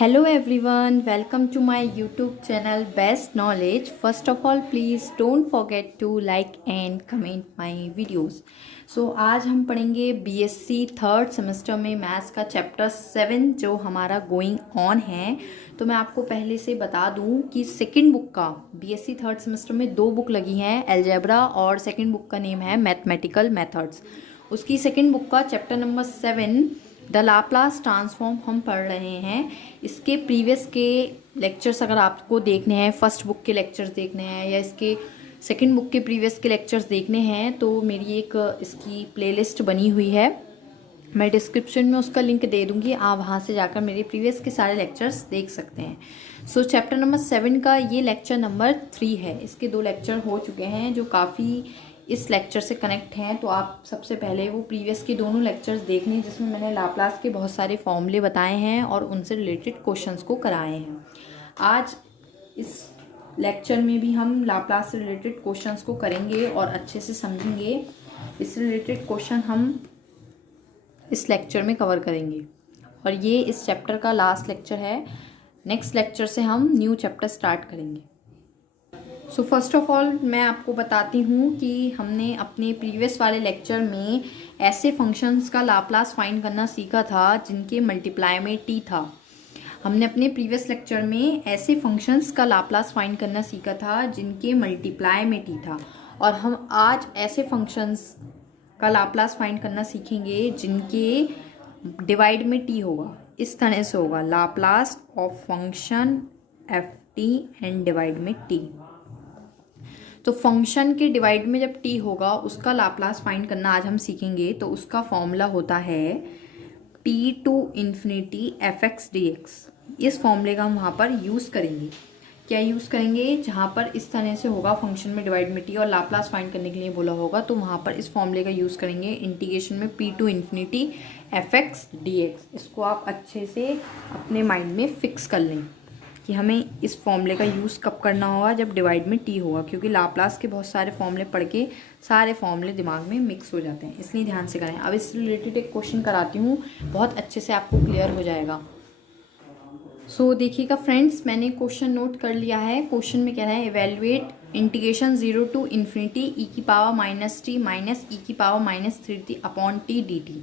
Hello everyone, welcome to my YouTube channel Best Knowledge. First of all, please don't forget to like and comment my videos. आज हम पढ़ेंगे BSc third semester में maths का chapter 7 जो हमारा going on है। तो मैं आपको पहले से बता दूं कि सेकंड बुक का बीएससी थर्ड सेमेस्टर में 2 बुक लगी हैं, अलजेब्रा और सेकंड बुक का नेम है मैथमेटिकल मेथड्स। उसकी सेकंड बुक का chapter number 7 the Laplace transform हम पढ़ रहे हैं। इसके प्रीवियस के लेक्चर्स अगर आपको देखने हैं, फर्स्ट बुक के लेक्चर्स देखने हैं या इसके सेकंड बुक के प्रीवियस के लेक्चर्स देखने हैं तो मेरी एक इसकी प्लेलिस्ट बनी हुई है, मैं डिस्क्रिप्शन में उसका लिंक दे दूंगी, आप वहाँ से जाकर मेरे प्रीवियस के सारे लेक्चर्स देख सकते हैं। चैप्टर नंबर 7 का ये लेक्चर नंबर 3 है। इसके 2 लेक्चर हो चुके हैं जो काफ़ी इस लेक्चर से कनेक्ट हैं, तो आप सबसे पहले वो प्रीवियस के दोनों लेक्चर्स देख लें जिसमें मैंने लाप्लास के बहुत सारे फॉर्मूले बताए हैं और उनसे रिलेटेड क्वेश्चंस को कराए हैं। आज इस लेक्चर में भी हम लाप्लास से रिलेटेड क्वेश्चंस को करेंगे और अच्छे से समझेंगे। इससे रिलेटेड क्वेश्चन हम इस लेक्चर में कवर करेंगे और ये इस चैप्टर का लास्ट लेक्चर है। नेक्स्ट लेक्चर से हम न्यू चैप्टर स्टार्ट करेंगे। फर्स्ट ऑफ ऑल मैं आपको बताती हूँ कि हमने अपने प्रीवियस वाले लेक्चर में ऐसे फंक्शंस का लाप्लास फाइंड करना सीखा था जिनके मल्टीप्लाई में टी था। हमने अपने प्रीवियस लेक्चर में ऐसे फंक्शंस का लाप्लास फाइंड करना सीखा था जिनके मल्टीप्लाई में टी था, और हम आज ऐसे फंक्शंस का लाप्लास फाइंड करना सीखेंगे जिनके डिवाइड में टी होगा। इस तरह से होगा Laplace of function F T and divide में टी। तो फंक्शन के डिवाइड में जब टी होगा उसका लाप्लास फाइंड करना आज हम सीखेंगे। तो उसका फॉर्मूला होता है T to infinity F X D X. इस फॉर्मूले का हम वहाँ पर यूज़ करेंगे। क्या यूज़ करेंगे? जहाँ पर इस तरह से होगा फंक्शन में डिवाइड में टी और लाप्लास फाइंड करने के लिए बोला होगा तो वहाँ पर इस फॉर्मूले का यूज़ करेंगे इंटीग्रेशन में P to infinity F X D X. इसको आप अच्छे से अपने माइंड में फिक्स कर लें कि हमें इस फॉर्मूले का यूज़ कब करना होगा, जब डिवाइड में टी होगा, क्योंकि लाप्लास के बहुत सारे फॉर्मूले पढ़ के सारे फॉर्मूले दिमाग में मिक्स हो जाते हैं, इसलिए ध्यान से करें। अब इससे रिलेटेड एक क्वेश्चन कराती हूँ, बहुत अच्छे से आपको क्लियर हो जाएगा। देखिएगा फ्रेंड्स, मैंने क्वेश्चन नोट कर लिया है। क्वेश्चन में कह रहा है इवेलुएट इंटीग्रेशन 0 टू इन्फिनिटी ई की power minus t minus e की power minus 3t upon T D T.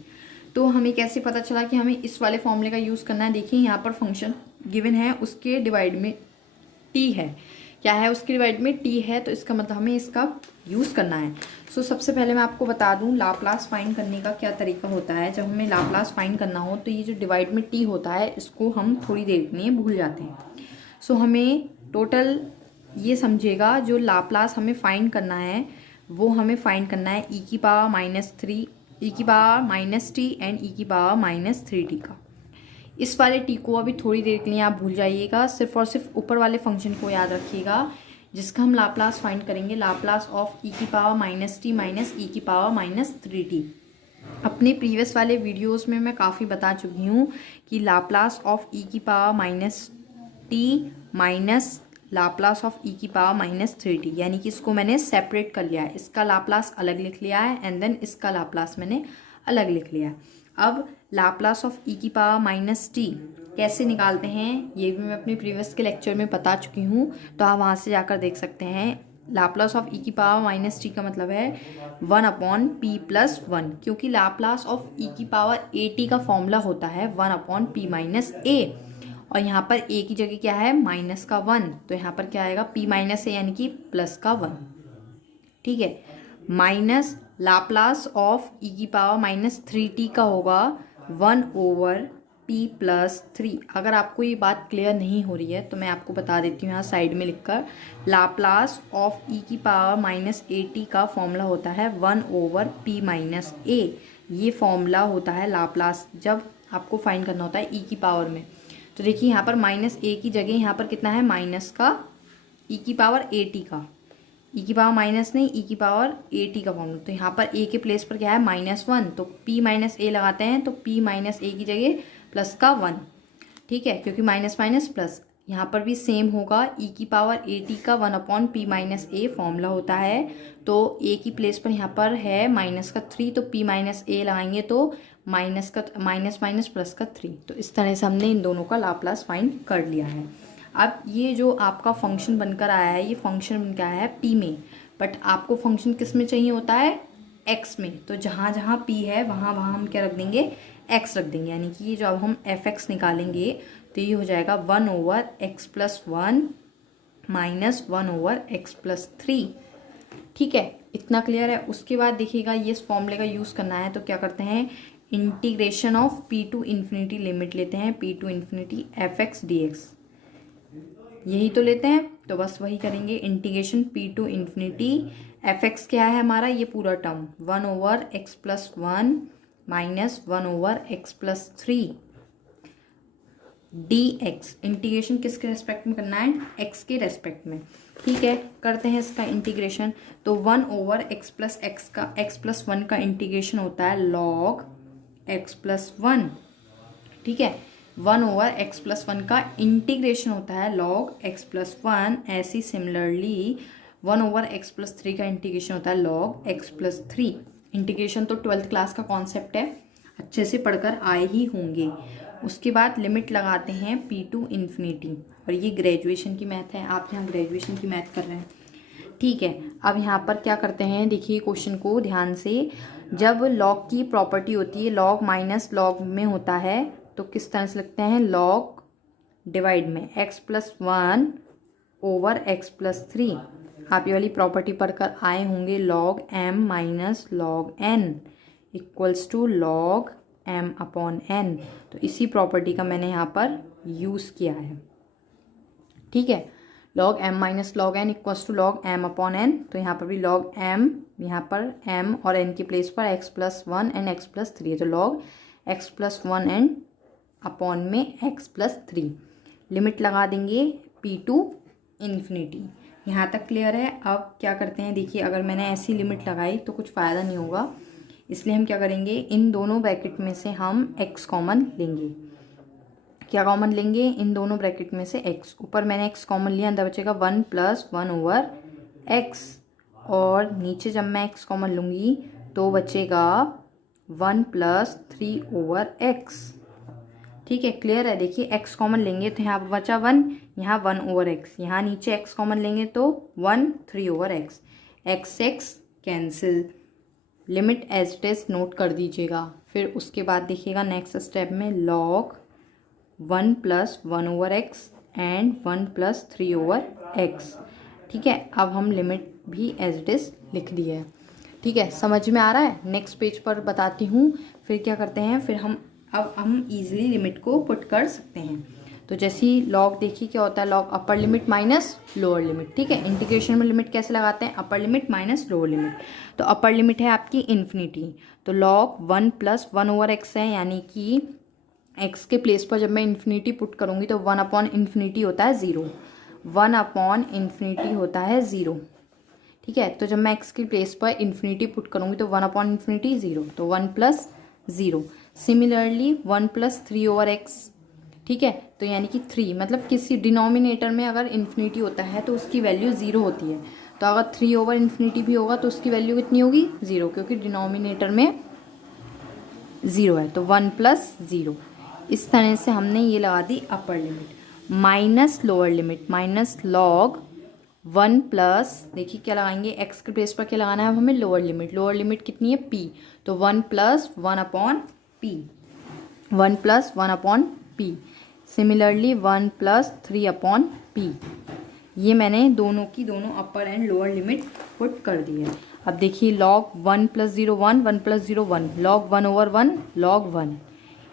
तो हमें कैसे पता चला कि हमें इस वाले फॉर्मूले का यूज़ करना है? देखिए यहाँ पर फंक्शन गिवन है, उसके डिवाइड में टी है। क्या है? उसके डिवाइड में टी है, तो इसका मतलब हमें इसका यूज़ करना है। सबसे पहले मैं आपको बता दूं लाप्लास फाइंड करने का क्या तरीका होता है। जब हमें लाप्लास फाइंड करना हो तो ये जो डिवाइड में टी होता है इसको हम थोड़ी देर के लिए भूल जाते हैं। हमें टोटल ये समझेगा जो लाप्लास हमें फाइंड करना है वो हमें फाइंड करना है ई की पावर माइनस 3, ई की पावर माइनस टी एंड ई की पावर माइनस 3t का। इस वाले टी को अभी थोड़ी देर के लिए आप भूल जाइएगा, सिर्फ और सिर्फ ऊपर वाले फंक्शन को याद रखिएगा जिसका हम लाप्लास फाइंड करेंगे, लाप्लास ऑफ ई की power minus t minus e की पावर माइनस 3t। अपने प्रीवियस वाले वीडियोस में मैं काफ़ी बता चुकी हूँ कि लाप्लास ऑफ ई की power minus t minus Laplace of e की पावर माइनस 3t, यानी कि इसको मैंने सेपरेट कर लिया है। इसका लाप्लास अलग लिख लिया है एंड देन इसका लाप्लास मैंने अलग लिख लिया है। अब लाप्लास ऑफ ई की पावर माइनस टी कैसे निकालते हैं ये भी मैं अपने प्रीवियस के लेक्चर में बता चुकी हूँ, तो आप वहाँ से जाकर देख सकते हैं। लाप्लास ऑफ ई की पावर माइनस टी का मतलब है 1 अपॉन पी प्लस 1, क्योंकि लाप्लास ऑफ ई की पावर ए टी का फॉर्मूला होता है 1 अपॉन पी माइनस ए, और यहाँ पर ए की जगह क्या है? माइनस का 1, तो यहाँ पर क्या आएगा? पी माइनस ए यानी कि प्लस का 1। ठीक है, माइनस लाप्लास ऑफ ई की पावर माइनस 3t का होगा 1 ओवर p प्लस 3। अगर आपको ये बात क्लियर नहीं हो रही है तो मैं आपको बता देती हूँ यहाँ साइड में लिखकर। लाप्लास ऑफ ई की पावर माइनस ए टी का फॉर्मूला होता है 1 ओवर p माइनस ए। ये फॉर्मूला होता है लाप्लास जब आपको फाइंड करना होता है ई की पावर में। तो देखिए यहाँ पर माइनस ए की जगह यहाँ पर कितना है? माइनस का ई की पावर ए टी का, ई की पावर माइनस नहीं, ई की पावर ए टी का फॉर्मूला। तो यहाँ पर ए के प्लेस पर क्या है? -1, तो p माइनस ए लगाते हैं तो p माइनस ए की जगह प्लस का 1। ठीक है, क्योंकि माइनस माइनस प्लस। यहाँ पर भी सेम होगा, e की पावर at का 1/p माइनस a फॉर्मूला होता है। तो a की प्लेस पर यहाँ पर है माइनस का 3, तो p माइनस a लगाएंगे तो माइनस का माइनस माइनस प्लस का 3। तो इस तरह से हमने इन दोनों का लाप्लास फाइंड कर लिया है। अब ये जो आपका फंक्शन बनकर आया है, ये फंक्शन बनकर आया है p में, बट आपको फंक्शन किस में चाहिए होता है, x में। तो जहाँ जहाँ p है वहाँ वहाँ हम क्या रख देंगे, x रख देंगे। यानी कि जब हम fx निकालेंगे तो ये हो जाएगा 1/x+1 माइनस 1/x+3। ठीक है, इतना क्लियर है। उसके बाद देखिएगा ये इस फॉर्मूले का यूज़ करना है, तो क्या करते हैं, integration of p to infinity limit लेते हैं, p to infinity fx dx, यही तो लेते हैं। तो बस वही करेंगे, integration p to infinity fx क्या है हमारा, ये पूरा term 1/x+1 minus 1/x+3 dx। इंटीग्रेशन किसके रेस्पेक्ट में करना है, x के रेस्पेक्ट में। ठीक है, करते हैं इसका इंटीग्रेशन। तो 1/x+x का x+1 का इंटीग्रेशन होता है log x+1। ठीक है, 1/x+1 का इंटीग्रेशन होता है log x+1। ऐसी सिमिलरली 1/x+3 का इंटीग्रेशन होता है log x+3। इंटीग्रेशन तो 12th क्लास का कॉन्सेप्ट है, अच्छे से पढ़कर आए ही होंगे। उसके बाद लिमिट लगाते हैं p टू इन्फिनिटी, और ये ग्रेजुएशन की मैथ है, आप यहाँ ग्रेजुएशन की मैथ कर रहे हैं। ठीक है, अब यहाँ पर क्या करते हैं, देखिए क्वेश्चन को ध्यान से। जब लॉग की प्रॉपर्टी होती है लॉग माइनस लॉग में होता है, तो किस तरह से लिखते हैं, लॉग डिवाइड में x+1 ओवर x+3। आप ये वाली प्रॉपर्टी पढ़कर आए होंगे, log m minus log n equals to log m upon n। तो इसी प्रॉपर्टी का मैंने यहाँ पर यूज़ किया है। ठीक है, log m minus log n equals to log m upon n। तो यहाँ पर भी log m, यहाँ पर m और n की प्लेस पर x+1 एंड x+3 है, तो log x+1 एंड अपॉन में x+3। लिमिट लगा देंगे p टू इन्फिनिटी। यहाँ तक क्लियर है। अब क्या करते हैं, देखिए अगर मैंने ऐसी लिमिट लगाई तो कुछ फ़ायदा नहीं होगा, इसलिए हम क्या करेंगे, इन दोनों ब्रैकेट में से हम x कॉमन लेंगे। क्या कॉमन लेंगे, इन दोनों ब्रैकेट में से x। ऊपर मैंने x कॉमन लिया, अंदर बचेगा 1+1/x, और नीचे जब मैं x कॉमन लूँगी तो बचेगा 1+3/x। ठीक है, क्लियर है। देखिए x कॉमन लेंगे तो यहाँ बचा 1, यहाँ 1/x, यहाँ नीचे x कॉमन लेंगे तो 1/3/x, x cancel. Limit as it is note कर दीजिएगा। फिर उसके बाद देखिएगा नेक्स्ट स्टेप में log 1+1/x एंड 1+3/x। ठीक है, अब हम लिमिट भी एज इट इज लिख दी है। ठीक है, समझ में आ रहा है। नेक्स्ट पेज पर बताती हूँ। फिर क्या करते हैं, फिर हम इजीली लिमिट को पुट कर सकते हैं। तो जैसे ही लॉग देखिए क्या होता है, लॉग अपर लिमिट माइनस लोअर लिमिट। ठीक है, इंटीग्रेशन में लिमिट कैसे लगाते हैं, अपर लिमिट माइनस लोअर लिमिट। तो अपर लिमिट है आपकी इन्फिनिटी, तो लॉग 1+1/x है, यानी कि x के प्लेस पर जब मैं इन्फिनिटी पुट करूँगी तो 1/∞ होता है 0, 1/∞ होता है 0। ठीक है, तो जब मैं x की प्लेस पर इन्फिनिटी पुट करूँगी तो 1/∞ 0, तो 1+0। Similarly 1+3/x। ठीक है, तो यानी कि 3, मतलब किसी डिनोमिनेटर में अगर इन्फिनिटी होता है तो उसकी वैल्यू 0 होती है। तो अगर 3/∞ भी होगा तो उसकी वैल्यू कितनी होगी, 0, क्योंकि डिनोमिनेटर में 0 है, तो 1+0। इस तरह से हमने ये लगा दी upper limit. Minus lower limit, minus log 1+, देखिए क्या लगाएंगे, x के प्लेस पर क्या लगाना है हमें, लोअर लिमिट। लोअर लिमिट कितनी है, p, तो 1+1/p, 1+1/p। Similarly 1+3/p। ये मैंने दोनों की दोनों अपर एंड लोअर लिमिट पुट कर दी है। अब देखिए log 1+0 1, 1+0 1, log 1/1 log 1,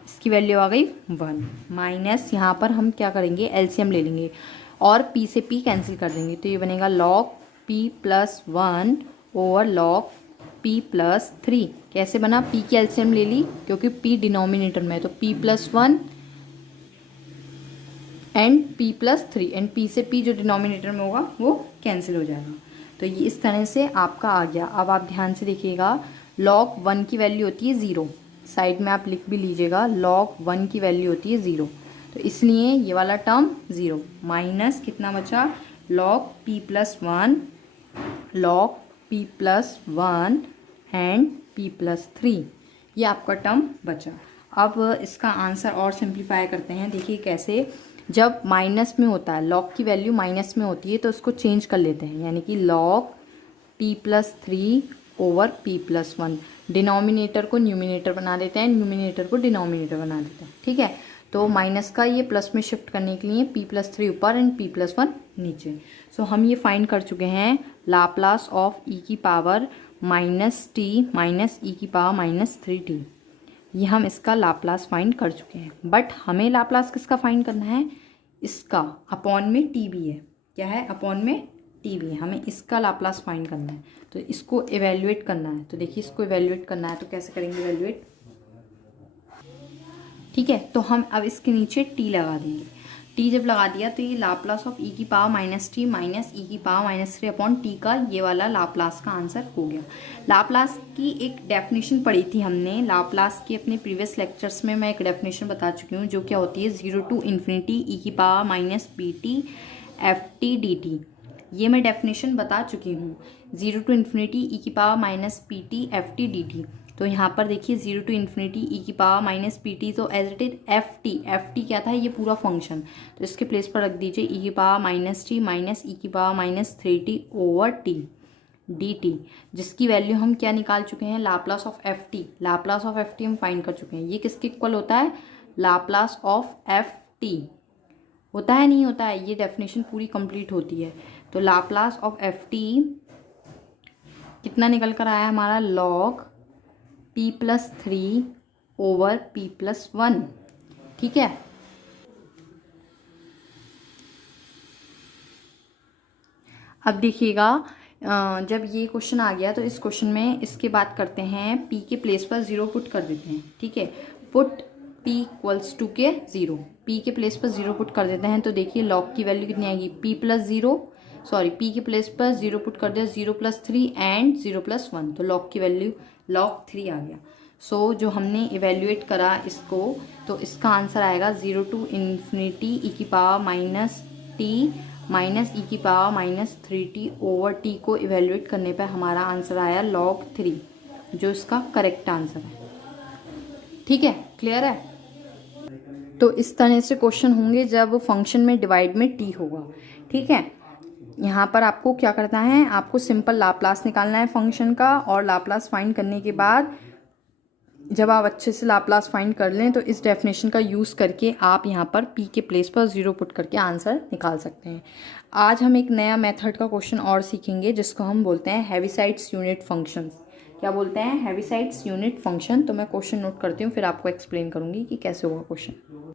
इसकी वैल्यू आ गई 1। माइनस यहाँ पर हम क्या करेंगे, एलसीएम ले लेंगे और p से p कैंसिल कर देंगे, तो ये बनेगा log p+1 over log p+3। कैसे बना, p की एलसीएम ले ली क्योंकि p डिनोमिनेटर में है, तो p+1 and p+3, and p से p जो डिनोमिनेटर में होगा वो कैंसिल हो जाएगा। तो ये इस तरह से आपका आ गया। अब आप ध्यान से देखिएगा, log 1 की वैल्यू होती है 0, साइड में आप लिख भी लीजिएगा, log 1 की वैल्यू होती है 0। तो इसलिए ये वाला टर्म 0 माइनस कितना बचा, log p plus 1 log p plus 1 and p plus 3, ये आपका टर्म बचा। अब इसका आंसर और सिंप्लीफाई करते हैं। देखिए कैसे, जब माइनस में होता है, log की वैल्यू माइनस में होती है तो उसको चेंज कर लेते हैं, यानी कि log p plus 3 over p plus 1, denominator को न्यूमिनेटर बना देते हैं, न्यूमिनेटर को डिनोमिनेटर बना देते हैं। ठीक है, तो माइनस का ये प्लस में शिफ्ट करने के लिए p प्लस 3 ऊपर एंड p प्लस 1 नीचे। सो हम ये फाइंड कर चुके हैं लाप्लास ऑफ e की power minus t minus e की पावर माइनस 3t, ये हम इसका लाप्लास फाइंड कर चुके हैं। बट हमें लाप्लास किसका फाइंड करना है, इसका अपॉन में टी भी है, क्या है, अपॉन में टी भी है, हमें इसका लाप्लास फाइंड करना है, तो इसको इवेल्युएट करना है। तो देखिए इसको इवेल्युएट करना है तो कैसे करेंगे इवेल्युएट, ठीक है, तो हम अब इसके नीचे टी लगा देंगे। टी जब लगा दिया तो ये लाप्लास ऑफ ई की power minus t minus e की पावर माइनस 3 अपॉन टी का ये वाला लाप्लास का आंसर हो गया। लाप्लास की एक डेफिनेशन पढ़ी थी हमने, लाप्लास की अपने प्रीवियस लेक्चर्स में मैं एक डेफिनेशन बता चुकी हूँ, जो क्या होती है 0 टू इन्फिनिटी ई की power minus P T F T D T, ये मैं डेफिनेशन बता चुकी हूँ। 0 टू इन्फिनिटी ई की power minus P T F T D T, तो यहाँ पर देखिए 0 टू इन्फिनिटी ई की पावर माइनस पी टी, तो as it is F T क्या था, ये पूरा फंक्शन, तो इसके प्लेस पर रख दीजिए ई की power minus t minus e की power minus 3t over T D T, जिसकी वैल्यू हम क्या निकाल चुके हैं, Laplace of F T, Laplace of F T हम फाइंड कर चुके हैं। ये किसके इक्वल होता है, लाप्लास ऑफ एफ टी, होता है नहीं होता है, ये डेफिनेशन पूरी कंप्लीट होती है। तो लाप्लास ऑफ एफ टी कितना निकल कर आया हमारा, log p plus 3 over p plus 1, ठीक है। अब देखिएगा जब ये क्वेश्चन आ गया तो इस क्वेश्चन में इसके बात करते हैं, p के प्लेस पर 0 पुट कर देते हैं, ठीक है, पुट p इक्वल्स टू के 0, p के प्लेस पर 0 पुट कर देते हैं, तो देखिए log की वैल्यू कितनी आएगी, p प्लस 0, सॉरी p के प्लेस पर 0 पुट कर दिया, 0 प्लस 3 एंड 0 प्लस 1, तो log की वैल्यू log 3 आ गया। सो जो हमने इवेल्युएट करा इसको, तो इसका आंसर आएगा 0 टू इन्फिनिटी ई की power minus t minus e की power minus 3t over T को इवेल्युएट करने पर हमारा आंसर आया log 3, जो इसका करेक्ट आंसर है। ठीक है, क्लियर है। तो इस तरह से क्वेश्चन होंगे जब फंक्शन में डिवाइड में टी होगा, ठीक है। यहाँ पर आपको क्या करना है, आपको सिंपल लाप्लास निकालना है फंक्शन का, और लाप्लास फाइंड करने के बाद जब आप अच्छे से लाप्लास फाइंड कर लें तो इस डेफिनेशन का यूज़ करके आप यहाँ पर p के प्लेस पर 0 पुट करके आंसर निकाल सकते हैं। आज हम एक नया मेथड का क्वेश्चन और सीखेंगे जिसको हम बोलते हैं हेविसाइड्स यूनिट फंक्शन। क्या बोलते हैं, हेविसाइड्स यूनिट फंक्शन। तो मैं क्वेश्चन नोट करती हूँ, फिर आपको एक्सप्लेन करूँगी कि कैसे होगा क्वेश्चन।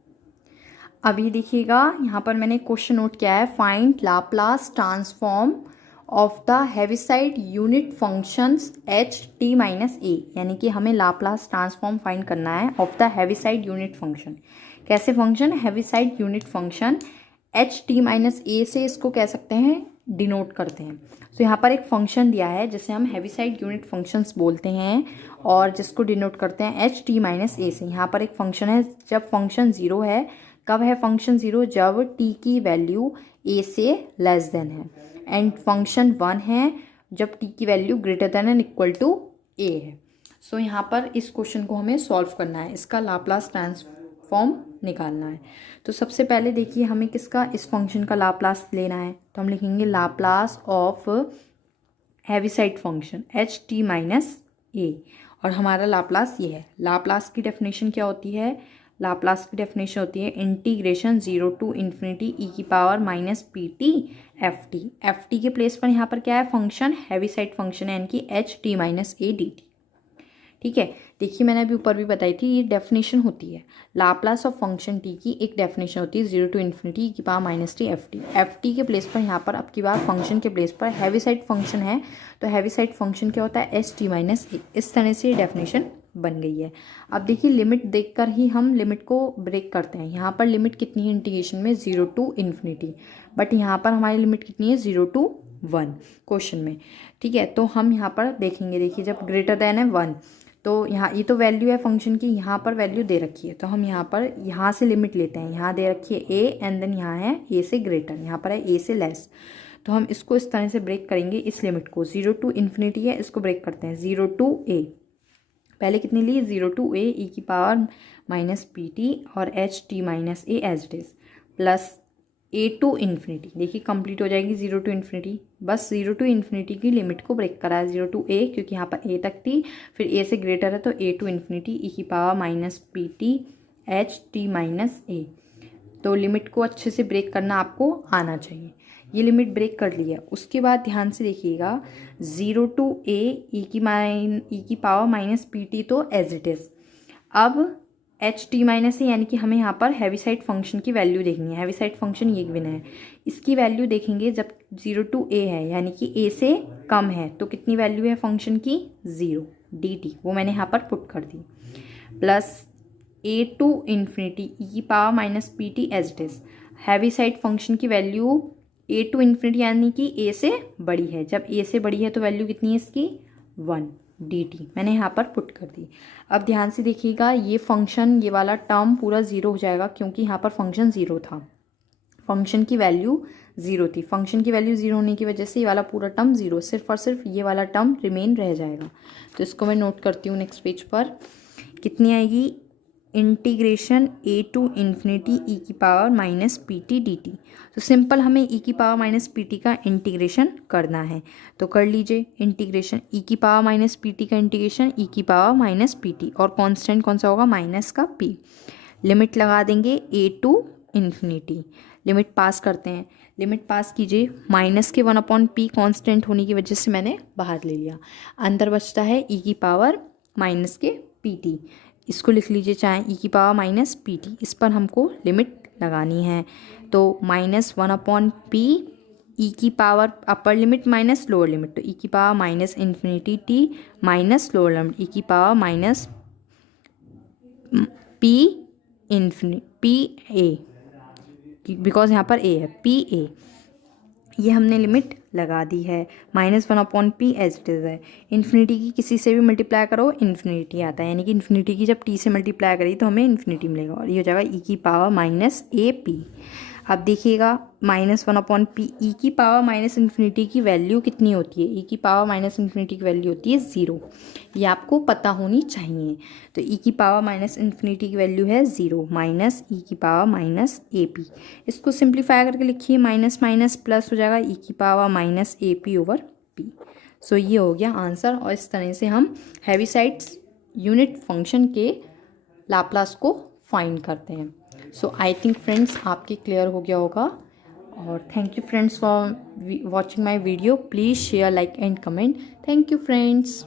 अभी देखिएगा यहाँ पर मैंने क्वेश्चन नोट किया है, find Laplace transform of the Heaviside unit functions h T minus a, यानी कि हमें लाप्लास ट्रांसफॉर्म फाइंड करना है of the Heaviside unit function. कैसे function, Heaviside unit function h T minus a से इसको कह सकते हैं, डिनोट करते हैं। तो यहाँ पर एक फंक्शन दिया है जिसे हम हेविसाइड यूनिट फंक्शंस बोलते हैं और जिसको डिनोट करते हैं एच टी माइनस ए से। यहाँ पर एक फंक्शन है, जब फंक्शन 0 है, कब है फंक्शन 0, जब t की वैल्यू a से लेस देन है, एंड फंक्शन 1 है जब t की value greater than and equal to a है। सो यहाँ पर इस क्वेश्चन को हमें सॉल्व करना है, इसका लाप्लास ट्रांसफॉर्म निकालना है। तो सबसे पहले देखिए हमें किसका, इस फंक्शन का लाप्लास लेना है, तो हम लिखेंगे Laplace of Heaviside function h T minus a, और हमारा लाप्लास ये है। लाप्लास की डेफिनेशन क्या होती है, लाप्लास की डेफिनेशन होती है इंटीग्रेशन 0 टू इन्फिनिटी ई की power minus P T F T. F T के प्लेस पर यहाँ पर क्या है, फंक्शन हेविसाइड फंक्शन है, यानी कि H T minus A D T. ठीक है, देखिए मैंने अभी ऊपर भी बताई थी, ये डेफिनेशन होती है लाप्लास ऑफ फंक्शन टी की, एक डेफिनेशन होती है 0 टू इन्फिनिटी ई की power minus T F T. F T के प्लेस पर यहाँ पर अब की बार फंक्शन के प्लेस पर हेविसाइड फंक्शन है, तो हेविसाइड फंक्शन क्या होता है, एच टी माइनस ए। इस तरह से ये डेफिनेशन बन गई है। अब देखिए लिमिट देखकर ही हम लिमिट को ब्रेक करते हैं। यहाँ पर लिमिट कितनी है इंटीग्रेशन में, 0 टू इन्फिनिटी, बट यहाँ पर हमारी लिमिट कितनी है, 0 टू 1 क्वेश्चन में। ठीक है, तो हम यहाँ पर देखेंगे, देखिए जब ग्रेटर देन है 1, तो यहाँ ये तो वैल्यू है फंक्शन की, यहाँ पर वैल्यू दे रखी है, तो हम यहाँ से लिमिट लेते हैं। यहाँ दे रखी है ए एंड देन यहाँ है ए से ग्रेटर, यहाँ पर है ए से लेस। तो हम इसको इस तरह से ब्रेक करेंगे, इस लिमिट को 0 टू इन्फिनिटी है, इसको ब्रेक करते हैं 0 टू ए। पहले कितनी ली 0 टू ए ई की पावर माइनस पी टी और H T minus A as it is plus A to infinity. देखिए कंप्लीट हो जाएगी 0 टू इन्फिनिटी, बस 0 टू इन्फिनिटी की लिमिट को ब्रेक करा है 0 टू ए, क्योंकि यहाँ पर ए तक थी, फिर ए से ग्रेटर है तो ए टू इन्फिनिटी ई की power minus P t h T minus a. तो लिमिट को अच्छे से ब्रेक करना आपको आना चाहिए। ये लिमिट ब्रेक कर ली है। उसके बाद ध्यान से देखिएगा 0 टू ए ई की पावर माइनस पी टी तो एज इट इज़। अब एच टी माइनस ए यानी कि हमें यहाँ पर हैवीसाइड फंक्शन की वैल्यू देखनी है। हैवीसाइड फंक्शन ये गिना है, इसकी वैल्यू देखेंगे जब 0 टू ए है यानी कि ए से कम है तो कितनी वैल्यू है फंक्शन की 0 डी टी, वो मैंने यहाँ पर पुट कर दी, प्लस ए टू इन्फिनिटी ई की power minus P t as it is. Heaviside function की वैल्यू ए टू इन्फिनिटी यानी कि ए से बड़ी है, जब ए से बड़ी है तो वैल्यू कितनी है इसकी 1 डी टी, मैंने यहाँ पर पुट कर दी। अब ध्यान से देखिएगा ये फंक्शन, ये वाला टर्म पूरा 0 हो जाएगा क्योंकि यहाँ पर फंक्शन 0 था, फंक्शन की वैल्यू 0 थी। फंक्शन की वैल्यू 0 होने की वजह से ये वाला पूरा टर्म 0, सिर्फ और सिर्फ ये वाला टर्म रिमेन रह जाएगा। तो इसको मैं नोट करती हूँ नेक्स्ट पेज पर। कितनी आएगी इंटीग्रेशन ए टू इन्फिनिटी ई की power minus P T D T. तो सिंपल हमें ई की पावर माइनस पी टी का इंटीग्रेशन करना है, तो कर लीजिए इंटीग्रेशन ई की पावर माइनस पी टी का इंटीग्रेशन ई की पावर माइनस पी टी, और कांस्टेंट कौन सा होगा माइनस का पी। लिमिट लगा देंगे ए टू इन्फिनिटी, लिमिट पास करते हैं, लिमिट पास कीजिए। माइनस के 1/p कांस्टेंट होने की वजह से मैंने बाहर ले लिया, अंदर बचता है ई की पावर माइनस के पी टी। इसको लिख लीजिए चाहे ई की पावर माइनस पी टी, इस पर हमको लिमिट लगानी है। तो माइनस 1/p ई की power upper limit minus lower limit, तो ई की power minus infinity t minus lower limit e की power minus p infinity p a, because यहाँ पर ए है पी ए, ये हमने लिमिट लगा दी है। Minus 1/p as it is है। इन्फिनिटी की किसी से भी मल्टीप्लाई करो इन्फिनिटी आता है, यानी कि इन्फिनिटी की जब टी से मल्टीप्लाई करी तो हमें इन्फिनिटी मिलेगा, और ये हो जाएगा ई की पावर माइनस ए पी। अब देखिएगा माइनस 1/p ई की पावर माइनस इन्फिनिटी की वैल्यू कितनी होती है, ई की पावर माइनस इन्फिनिटी की वैल्यू होती है 0, ये आपको पता होनी चाहिए। तो ई की पावर माइनस इन्फिनिटी की वैल्यू है 0 माइनस ई की पावर माइनस ए पी। इसको सिंप्लीफाई करके लिखिए, माइनस माइनस प्लस हो जाएगा ई की power minus a p over p. So ये हो गया आंसर, और इस तरह से हम हैवीसाइड्स यूनिट फंक्शन के लाप्लास को फाइंड करते हैं। सो आई थिंक फ्रेंड्स आपके क्लियर हो गया होगा, और thank you friends for watching my video. Please share like and comment. Thank you friends.